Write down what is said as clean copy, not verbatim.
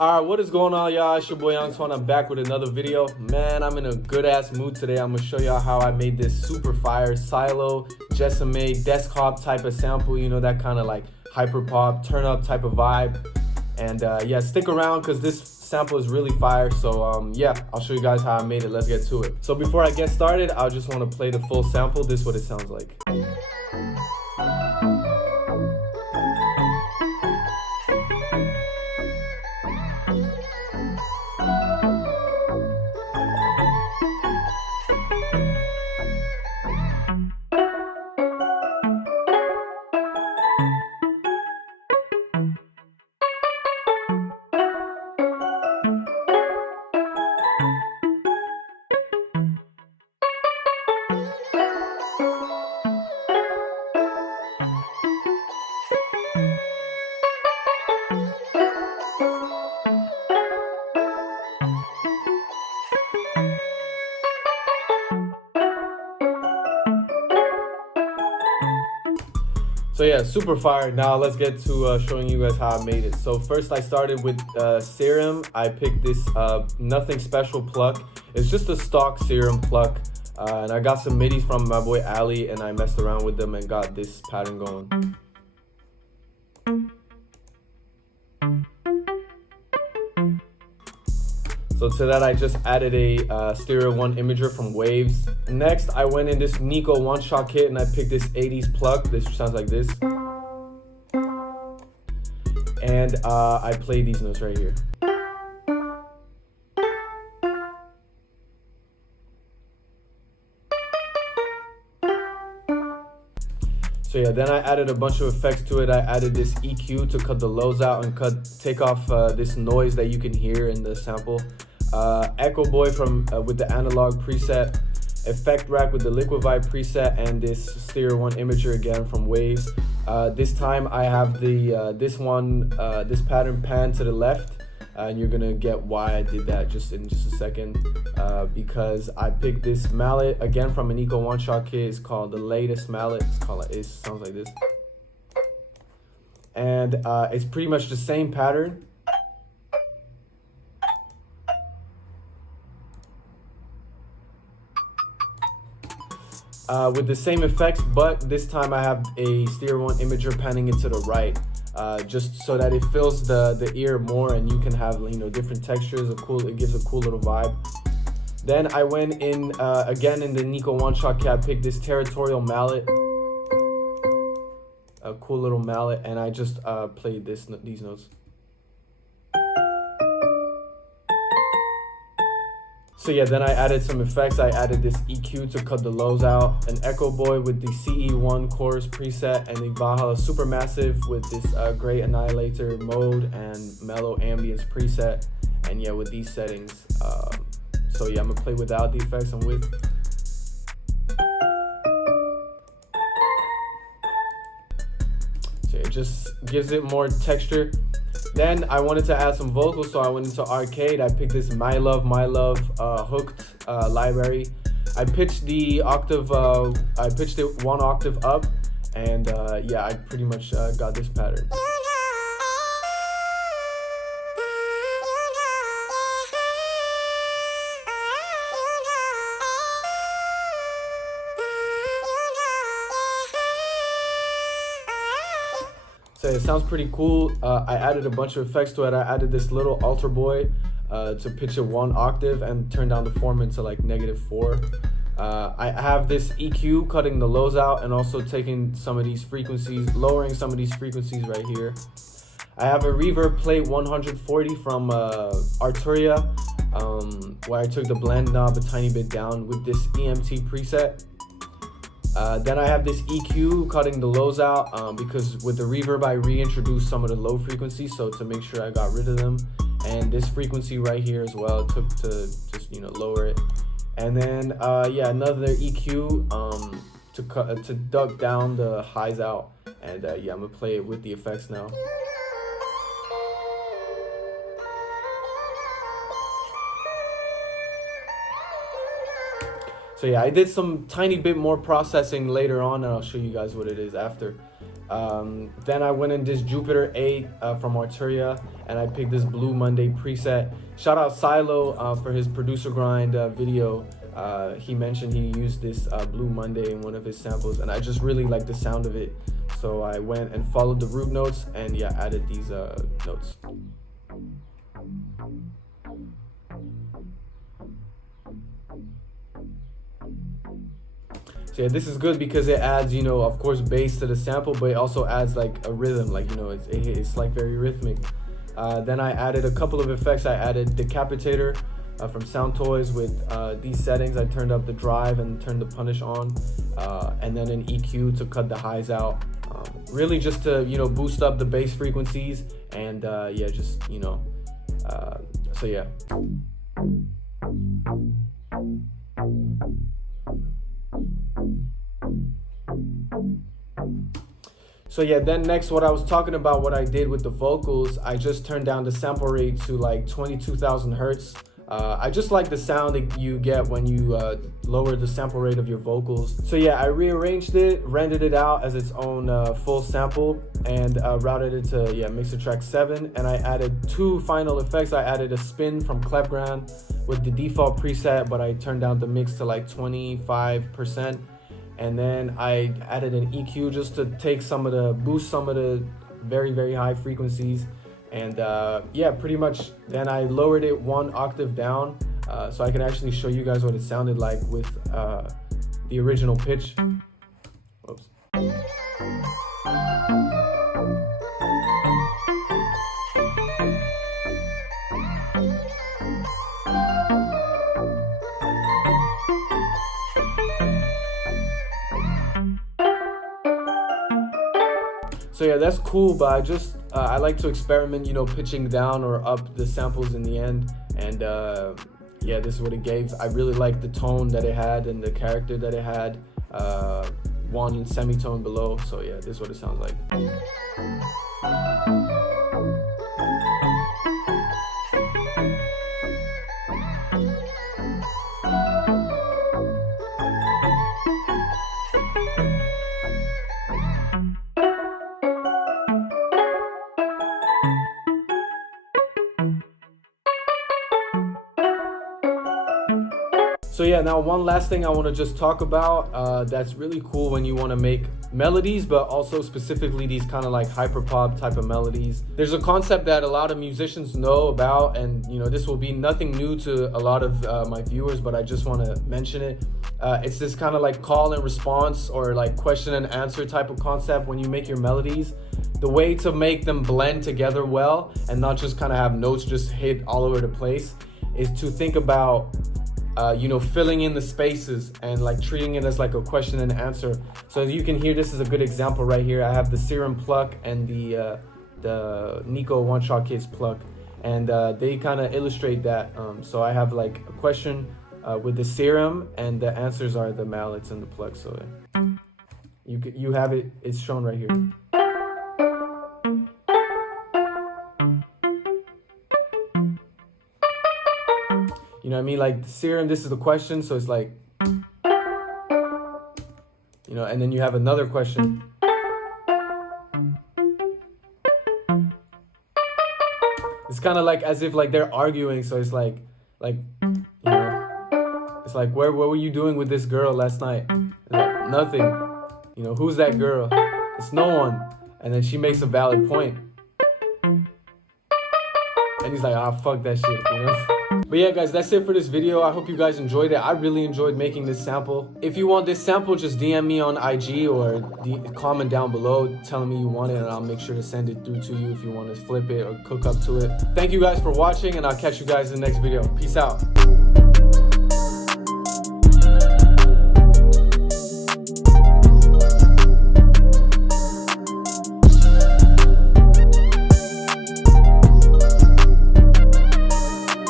Alright, what is going on, y'all? It's your boy Twan. I'm back with another video. Man, I'm in a good ass mood today. I'm gonna show y'all how I made this super fire Psilo, Jetsonmade Deskhop type of sample, you know, that kind of like hyper pop, turn up type of vibe. And yeah, stick around because this sample is really fire. So yeah, I'll show you guys how I made it. Let's get to it. So before I get started, I just want to play the full sample. This is what it sounds like. So yeah, super fire. Now let's get to showing you guys how I made it. So first I started with serum. I picked this nothing special pluck. It's just a stock serum pluck. And I got some midis from my boy Ali and I messed around with them and got this pattern going. So to that, I just added a Stereo 1 imager from Waves. Next, I went in this Nico one-shot kit and I picked this 80s pluck. This sounds like this. And I played these notes right here. So yeah, then I added a bunch of effects to it. I added this EQ to cut the lows out and take off this noise that you can hear in the sample. Echo Boy from with the analog preset, effect rack with the liquid vibe preset, and this Stereo 1 imager again from Waves. This time I have the this pattern pan to the left, and you're gonna get why I did that in just a second. Because I picked this mallet again from an Eco One Shot kit. It's called the latest mallet. It sounds like this, and it's pretty much the same pattern. With the same effects, but this time I have a Stereo 1 imager panning it to the right, just so that it fills the ear more and you can have, you know, different textures. It gives a cool little vibe. Then I went in again in the Nico one shot kit. I picked this territorial mallet, a cool little mallet, and I just played these notes. So yeah, then I added some effects. I added this EQ to cut the lows out, an Echo Boy with the CE1 chorus preset, and the Valhalla Supermassive with this Gray Annihilator mode and Mellow Ambience preset. And yeah, with these settings. So yeah, I'm gonna play without the effects and with. So it just gives it more texture. Then I wanted to add some vocals, so I went into Arcade. I picked this My Love hooked library. I pitched the octave, I pitched it 1 octave up, and yeah, I pretty much got this pattern. So it sounds pretty cool. I added a bunch of effects to it. I added this little alter boy to pitch it 1 octave and turn down the form into like -4. I have this EQ cutting the lows out and also taking some of these frequencies, lowering some of these frequencies right here. I have a reverb plate 140 from Arturia, where I took the blend knob a tiny bit down with this EMT preset. Then I have this EQ cutting the lows out because with the reverb I reintroduced some of the low frequencies, so to make sure I got rid of them. And this frequency right here as well, it took to just, you know, lower it. And then yeah, another EQ to duck down the highs out. And yeah, I'm gonna play it with the effects now. So yeah, I did some tiny bit more processing later on, and I'll show you guys what it is after. Then I went in this Jupiter 8 from Arturia, and I picked this Blue Monday preset. Shout out Psilo for his producer grind video. He mentioned he used this Blue Monday in one of his samples, and I just really like the sound of it. So I went and followed the root notes, and yeah, added these notes. So yeah, this is good because it adds, you know, of course, bass to the sample, but it also adds like a rhythm, like, you know, it's like very rhythmic. Then I added a couple of effects. I added Decapitator from Sound Toys with these settings. I turned up the drive and turned the punish on, and then an EQ to cut the highs out. Really just to, you know, boost up the bass frequencies, and yeah, just, you know, so yeah. So yeah, then next, what I was talking about, what I did with the vocals, I just turned down the sample rate to like 22,000 hertz. I just like the sound that you get when you lower the sample rate of your vocals. So yeah, I rearranged it, rendered it out as its own full sample, and routed it to, yeah, mixer track 7. And I added 2 final effects. I added a spin from Clefgran with the default preset, but I turned down the mix to like 25%. And then I added an EQ just to take boost some of the very, very high frequencies. And yeah, pretty much then I lowered it 1 octave down, so I can actually show you guys what it sounded like with the original pitch. Whoops. So yeah, that's cool, but I just I like to experiment, you know, pitching down or up the samples in the end, and yeah, this is what it gave. I really liked the tone that it had and the character that it had, 1 semitone below. So yeah, this is what it sounds like. So yeah, now one last thing I want to just talk about that's really cool when you want to make melodies, but also specifically these kind of like hyperpop type of melodies. There's a concept that a lot of musicians know about, and you know, this will be nothing new to a lot of my viewers, but I just want to mention it. It's this kind of like call and response, or like question and answer type of concept when you make your melodies. The way to make them blend together well and not just kind of have notes just hit all over the place is to think about you know, filling in the spaces and like treating it as like a question and answer. So as you can hear, this is a good example right here. I have the Serum pluck and the Nico One Shot Kids pluck, and they kind of illustrate that. So I have like a question with the Serum, and the answers are the mallets and the pluck. So you have it, it's shown right here. You know what I mean? Like the Serum, this is the question, so it's like, you know, and then you have another question. It's kind of like as if like they're arguing, so it's like, you know, it's like, where what were you doing with this girl last night? Like, nothing. You know, who's that girl? It's no one. And then she makes a valid point. And he's like, ah, fuck that shit, you know? But yeah, guys, that's it for this video. I hope you guys enjoyed it. I really enjoyed making this sample. If you want this sample, just DM me on IG or comment down below telling me you want it, and I'll make sure to send it through to you if you want to flip it or cook up to it. Thank you guys for watching, and I'll catch you guys in the next video. Peace out.